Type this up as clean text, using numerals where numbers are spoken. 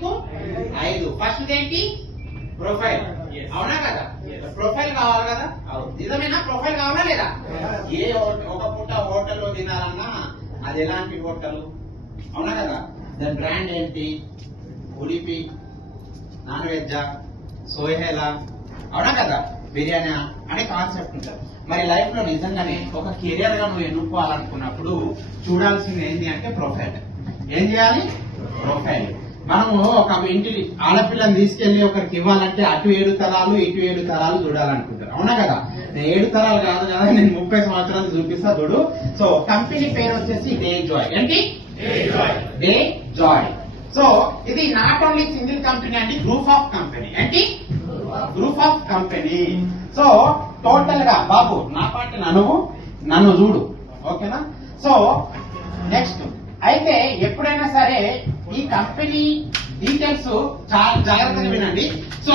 మీకు 5. ఫస్ట్ ఏంటి ప్రొఫైల్, అవునా కదా? ప్రొఫైల్ కావాలి కదా? నిజమేనా? ప్రొఫైల్ కావాలా లేదా? ఏ ఒక పూట హోటల్లో తినాలన్నా అది ఎలాంటి హోటల్, అవునా కదా? దాని బ్రాండ్ ఏంటి, ఉడిపి, నాన్ వెజ్జా, సోహేలా, అవునా కదా? బిర్యానీ అనే కాన్సెప్ట్ ఉంటుంది. మరి లైఫ్ లో నిజంగానే ఒక కెరియర్ గా నువ్వు ఎన్నుకోవాలనుకున్నప్పుడు చూడాల్సింది ఏంటి అంటే ప్రొఫైల్. ఏం చేయాలి? ప్రొఫైల్. మనము ఒక ఇంటి ఆడపిల్లని తీసుకెళ్లి ఒకరికి ఇవ్వాలంటే అటు 7 తరాలు ఇటు 7 తరాలు చూడాలనుకుంటారు, అవునా కదా? నేను 7 తరాలు కాదు కదా, నేను 30 సంవత్సరాలు చూపిస్తా చూడు. సో కంపెనీ పేరు వచ్చేసి డే జాయ్. ఏంటి? Day Joy. సో ఇది నాట్ ఓన్లీ సింగిల్ కంపెనీ అండి, గ్రూప్ ఆఫ్ కంపెనీ. ఏంటి? Group of company. So total గా బాబు నా పాట నన్ను చూడు, ఓకేనా? సో నెక్స్ట్ అయితే ఎప్పుడైనా సరే ఈ కంపెనీ డీటెయిల్స్ చాలా జాగ్రత్తగా వినండి. సో